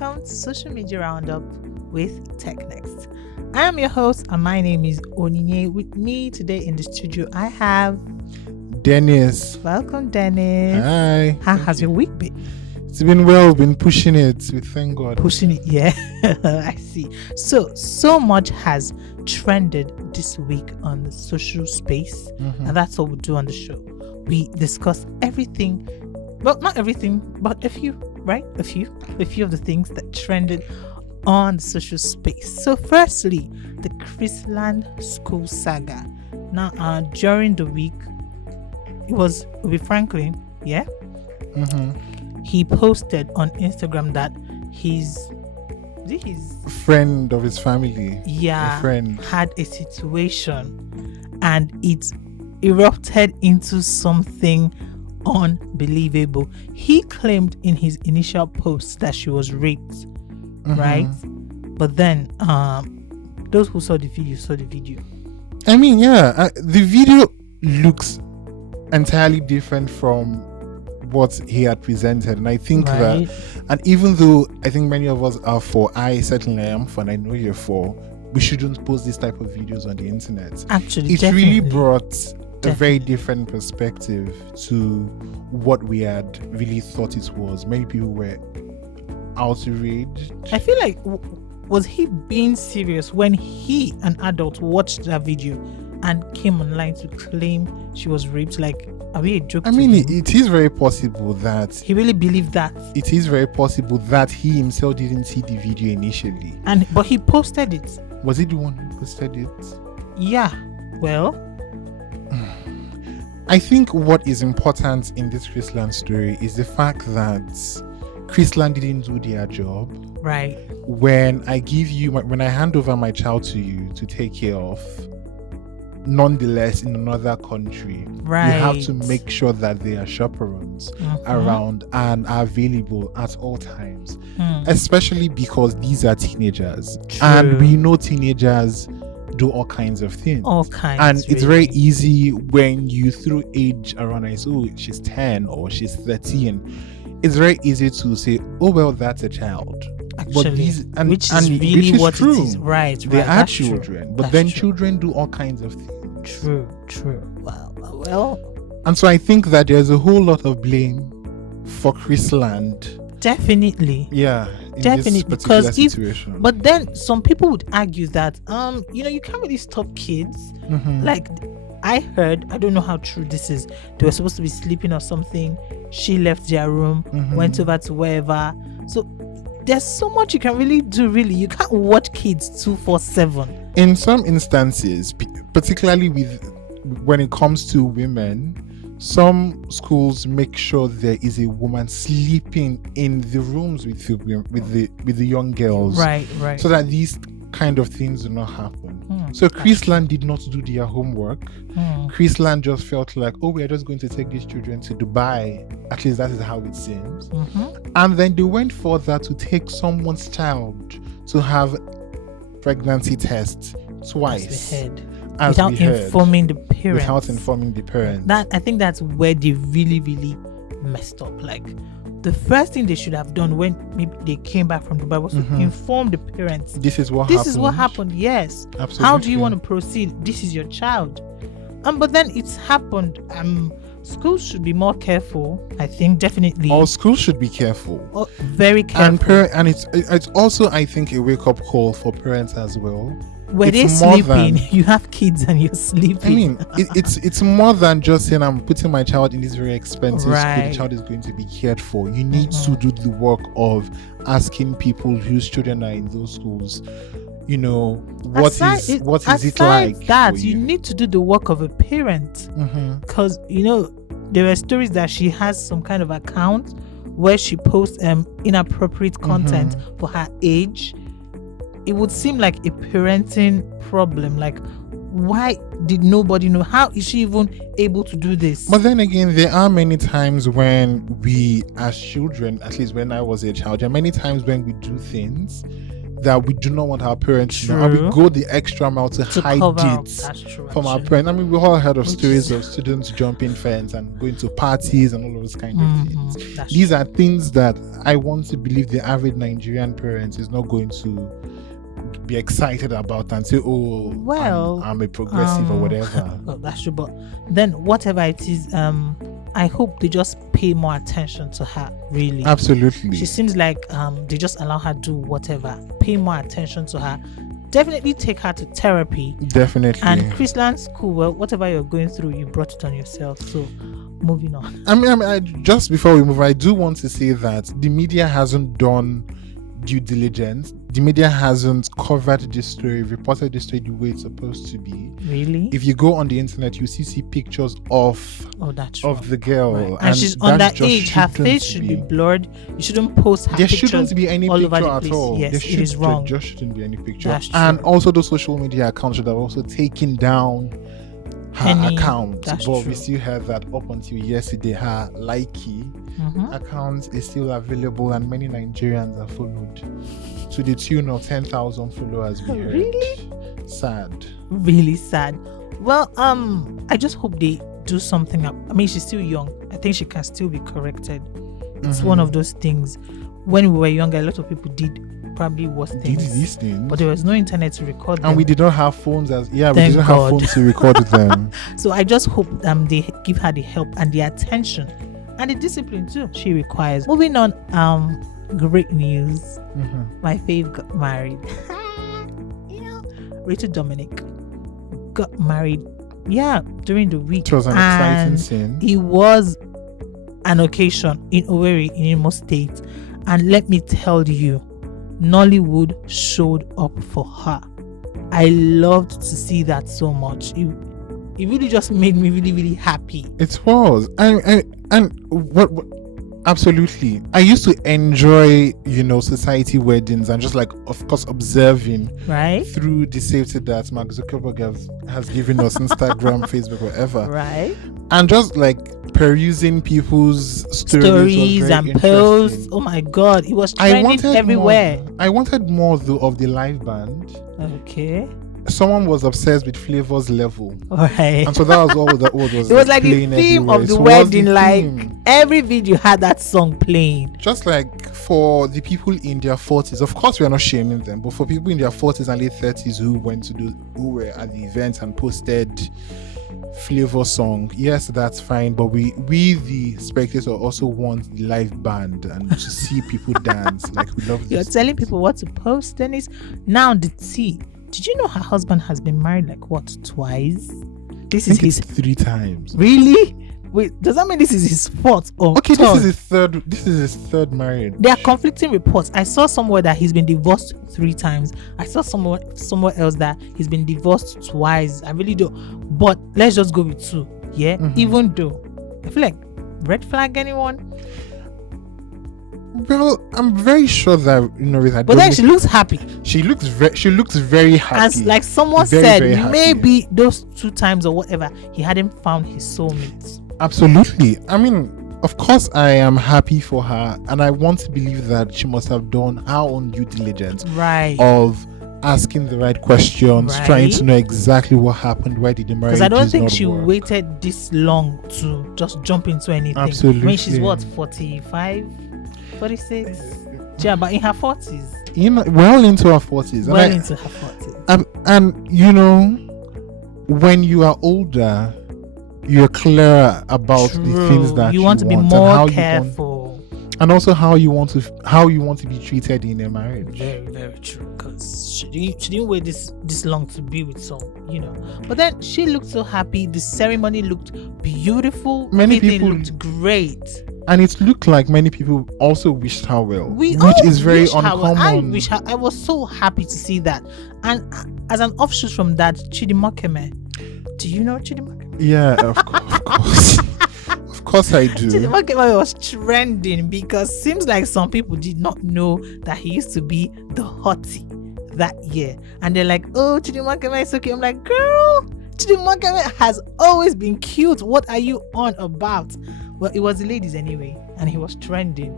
welcome to Social Media Roundup with Technext. I am your host and my name is Onyinye. With me today in the studio, I have Dennis. Welcome, Dennis. Hi. How has your week been? It's been well. We've been pushing it. We thank God. Pushing it, yeah. I see. So much has trended this week on the social space, and that's what we do on the show. We discuss everything, well, not everything, but a few, right? A few of the things that trended on the social space. So, firstly, the Chrisland School saga. Now, during the week, it was with Franklin, yeah. He posted on Instagram that his friend of his family, had a situation, and it erupted into something unbelievable. He claimed in his initial post that she was raped, right? But then, those who saw the video. I mean, the video looks entirely different from what he had presented, and I think that, and even though I think many of us are for, I certainly am for, and I know you're for, we shouldn't post this type of videos on the internet. Actually, it really brought a very different perspective to what we had really thought it was. Many people were outraged. I feel like, was he being serious when he, an adult, watched that video and came online to claim she was raped? Like, are we a joke? I mean, it is very possible that he really believed that. It is very possible that he himself didn't see the video initially, but he posted it. Was he the one who posted it? Yeah. Well, I think what is important in this Chrisland story is the fact that Chrisland didn't do their job. Right. When I hand over my child to you to take care of, nonetheless in another country, you have to make sure that there are chaperones around and are available at all times, especially because these are teenagers. And we know teenagers do all kinds of things, and it's very easy when you throw age around and say, oh, she's 10 or she's 13, it's very easy to say, oh well, that's a child. Actually, which is really what it is. Right. They are children, but then children do all kinds of things. True. Well. And so I think that there's a whole lot of blame for Chrisland. Definitely. Yeah. Definitely, because but then some people would argue that you can't really stop kids. Like, I heard, I don't know how true this is, they were supposed to be sleeping or something. She left their room, went over to wherever. So there's so much you can really do. Really, you can't watch kids 24/7. In some instances, particularly when it comes to women, some schools make sure there is a woman sleeping in the rooms with the young girls, right, so that these kind of things do not happen. So Chrisland did not do their homework. Chrisland just felt like, oh, we are just going to take these children to Dubai. At least that is how it seems. And then they went further to take someone's child to have pregnancy tests twice. Without informing the parents. I think that's where they really, really messed up. Like, the first thing they should have done when maybe they came back from Dubai was to inform the parents. This is what happened. Yes. Absolutely. How do you want to proceed? This is your child. But then it's happened. Schools should be more careful. I think definitely. All schools should be careful. Oh, very careful. And it's also, I think, a wake up call for parents as well. Where they're sleeping, you have kids and you're sleeping. I mean, it's more than just saying, I'm putting my child in this very expensive school. The child is going to be cared for. You need to do the work of asking people whose children are in those schools, what is it like? That you need to do the work of a parent, because there are stories that she has some kind of account where she posts inappropriate content for her age. It would seem like a parenting problem. Like, why did nobody know? How is she even able to do this? But then again, there are many times when we, as children, at least when I was a child, there are many times when we do things that we do not want our parents to know, and we go the extra mile to hide it from our parents. I mean, we all heard of stories of students jumping fence and going to parties and all of those kind of things. These are things that I want to believe the average Nigerian parent is not going to be excited about and say, oh, well, I'm a progressive or whatever. Well, that's true. But then whatever it is, I hope they just pay more attention to her, really. Absolutely. She seems like they just allow her to do whatever. Pay more attention to her. Definitely take her to therapy. Definitely. And Chrisland School, well, whatever you're going through, you brought it on yourself. So moving on. I mean, just before we move, I do want to say that the media hasn't done due diligence. The media hasn't covered this story, reported this story the way it's supposed to be. Really? If you go on the internet, you see pictures of the girl, right. And she's underage. Her face should be blurred. You shouldn't post her pictures. There shouldn't be any picture at all. Yes, it is wrong. There just shouldn't be any picture. And also, those social media accounts should have also taken down her account. But we still have that up until yesterday. Her likey account is still available, and many Nigerians are followed to the tune of 10,000 followers. We heard. Really? Sad. Really sad. Well, I just hope they do something up. I mean, she's still young. I think she can still be corrected. It's one of those things. When we were younger, a lot of people did probably worse things. These things. But there was no internet to record them. And we did not have phones we didn't have phones to record them. So I just hope they give her the help and the attention and the discipline too she requires. Moving on, great news. My fave got married. Rachel Dominic got married during the week. It was an exciting scene. It was an occasion in Owerri in Imo State, and let me tell you, Nollywood showed up for her. I loved to see that so much. It really just made me really, really happy. It was. And what absolutely. I used to enjoy, society weddings and just of course, observing through the safety that Mark Zuckerberg has given us, Instagram, Facebook, whatever. Right. And just perusing people's stories and posts. Oh my God, it was trending everywhere. I wanted more though of the live band. Okay. Someone was obsessed with Flavor's level. Right. And so that was all that was. It was like the theme of the wedding. Every video had that song playing. Just for the people in their 40s, of course we are not shaming them, but for people in their 40s and late 30s who were at the event and posted Flavor song, yes, that's fine, but we the spectators also want the live band and to see people dance. We love this. You're telling people what to post, Dennis. Now the tea. Did you know her husband has been married twice? This is his 3 times. Really? Wait, does that mean this is his fourth or okay, third? This is his third marriage. There are conflicting reports. I saw somewhere that he's been divorced 3 times. I saw somewhere else that he's been divorced twice. I really don't. But let's just go with 2. Yeah. Even though I feel like red flag anyone. Well, I'm very sure that but then she looks happy. She looks very happy. As like someone said, maybe those 2 times or whatever, he hadn't found his soulmate. Absolutely. I mean, of course, I am happy for her, and I want to believe that she must have done her own due diligence, right? Of asking the right questions, trying to know exactly what happened. Why did the marriage? Because I don't think she waited this long to just jump into anything. Absolutely. I mean, she's 45. 46, yeah, but in her 40s. Well into her 40s. Into her 40s. And when you are older, you're clearer about the things that you want to be more careful, and also how you want to be treated in a marriage. Very, very true. Because she didn't wait this long to be with some, But then she looked so happy. The ceremony looked beautiful. Many people looked great. And it looked like many people also wished her well, which is very uncommon. I was so happy to see that. And as an offshoot from that, Chidimokeme. Do you know Chidimokeme? Yeah, of course. Of course I do. Chidimokeme was trending because it seems like some people did not know that he used to be the hottie that year. And they're like, oh, Chidimokeme is okay. I'm like, girl, Chidimokeme has always been cute. What are you on about? Well, it was the ladies anyway, and he was trending.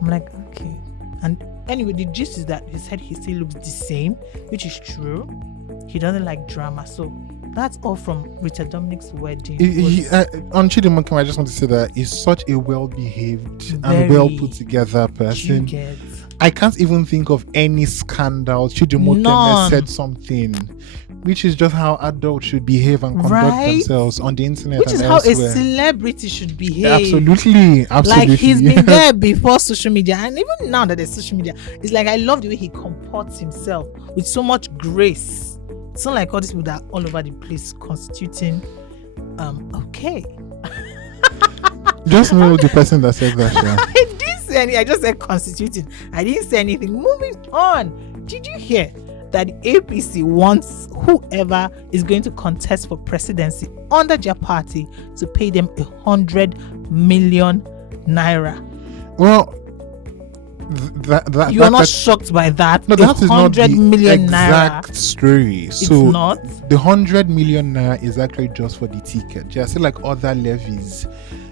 I'm like, okay, And anyway, the gist is that he said he still looks the same, which is true. He doesn't like drama. So that's all from Richard Dominic's wedding. On Chidimokam, I just want to say that he's such a well-behaved and well-put together person. I can't even think of any scandal. Chidimokam said something, which is just how adults should behave and conduct themselves on the internet, which and is elsewhere. how a celebrity should behave. Absolutely. Like he's been there before social media, and even now that there's social media, it's like I love the way he comports himself with so much grace. It's not like all these people that are all over the place constituting. Okay. Just know the person that said that. Yeah. I didn't say anything. I just said constituting. I didn't say anything. Moving on. Did you hear that the APC wants whoever is going to contest for presidency under their party to pay them 100 million naira? Well, you are not shocked by that? No, that is not the exact story. So it's not. The 100 million naira is actually just for the ticket. Just like other levies.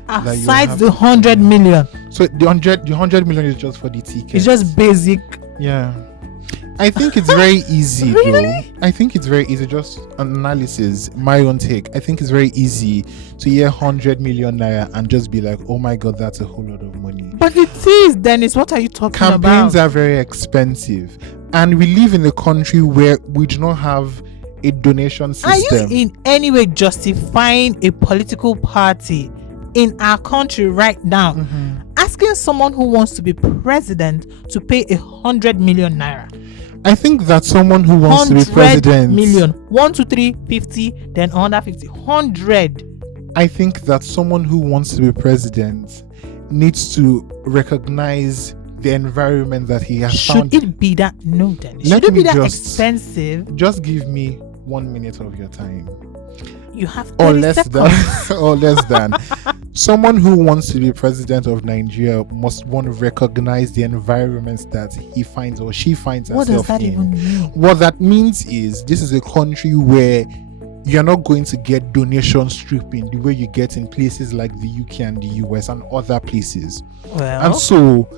Aside the 100 million. So the 100 million is just for the ticket. It's just basic. Yeah. I think it's very easy. Really? Though. I think it's very easy. Just analysis, my own take. I think it's very easy to hear 100 million naira and just be like, oh my God, that's a whole lot of money. But it is, Dennis. What are you talking about? Campaigns are very expensive. And we live in a country where we do not have a donation system. Are you in any way justifying a political party in our country right now? Asking someone who wants to be president to pay 100 million naira? I think that someone who wants to be president, 100 million, 1, 2, 3, 50, then 150, 100. I think that someone who wants to be president needs to recognize the environment that he has found. Should it be that? No, Dennis. Should it be that expensive? Just give me 1 minute of your time. You have 30 or less seconds. than, or less than. Someone who wants to be president of Nigeria must want to recognize the environment that he finds or she finds herself in. What does that even mean? What that means is this is a country where you're not going to get donation stripping the way you get in places like the UK and the US and other places. Well, and so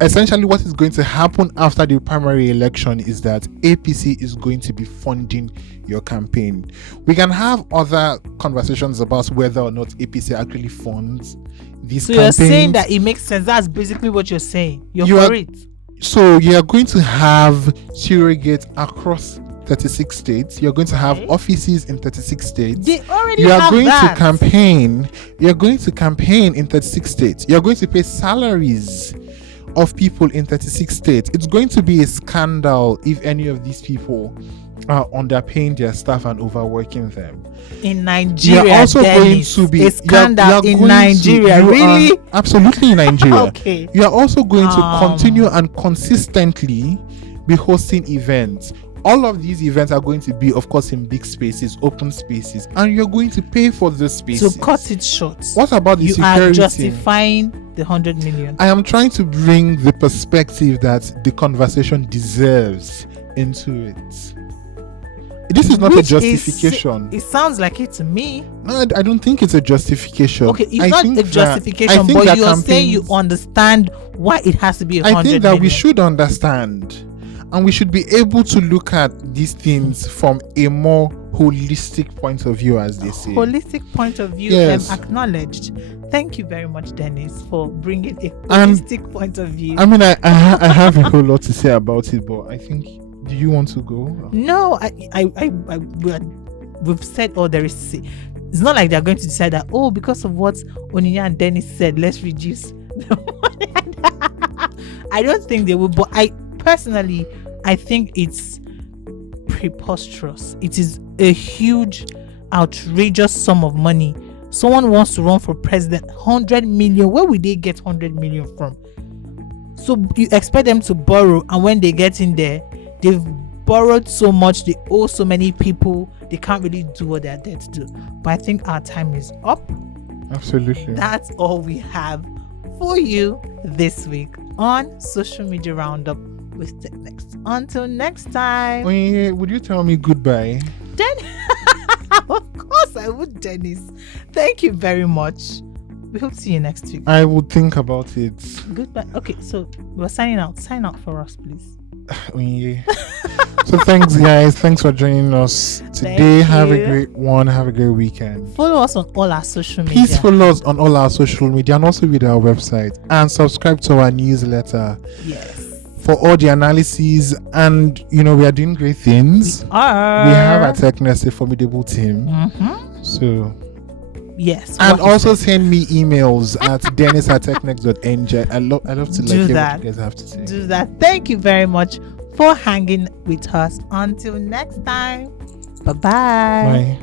essentially what is going to happen after the primary election is that APC is going to be funding your campaign. We can have other conversations about whether or not APC actually funds these campaigns. So you're saying that it makes sense. That's basically what you're saying. You're for it. So you are going to have surrogates across 36 states. You're going to have offices in 36 states. They already you are have going that. to campaign. You're going to campaign in 36 states. You're going to pay salaries of people in 36 states. It's going to be a scandal if any of these people are underpaying their staff and overworking them. In Nigeria, you're also going to be a scandal in Nigeria. Really? Absolutely in Nigeria. Okay. You are also going to continue and consistently be hosting events. All of these events are going to be, of course, in big spaces, open spaces, and you're going to pay for the spaces. To cut it short. What about the security? You are justifying the 100 million. I am trying to bring the perspective that the conversation deserves into it. This is not a justification. It sounds like it to me. No, I don't think it's a justification. Okay, it's not a justification, but you're saying you understand why it has to be 100 million. I think that we should understand. And we should be able to look at these things from a more holistic point of view, as they say. Holistic point of view, yes. Acknowledged. Thank you very much, Dennis, for bringing a holistic point of view. I mean, I have a whole lot to say about it, but I think, do you want to go? No, we've said all there is to say. It's not like they're going to decide that, because of what Oninya and Dennis said, let's reduce the money. I don't think they will, but personally, I think it's preposterous. It is a huge, outrageous sum of money. Someone wants to run for president, 100 million. Where will they get 100 million from? So you expect them to borrow, and when they get in there, they've borrowed so much, they owe so many people, they can't really do what they're there to do. But I think our time is up. Absolutely. That's all we have for you this week on Social Media Roundup with Technext. Until next time. Would you tell me goodbye? Of course I would, Dennis. Thank you very much. We hope to see you next week. I will think about it. Goodbye. Okay, so we're signing out. Sign out for us, please. So thanks, guys. Thanks for joining us today. Have a great one. Have a great weekend. Follow us on all our social media. Please follow us on all our social media and also visit our website and subscribe to our newsletter. Yes. For all the analyses, and we are doing great things. We have at Technext a formidable team. So yes, and also send me emails at dennis@technext.nj. I love to hear what you guys have to say. Do that. Thank you very much for hanging with us. Until next time. Bye-bye. Bye.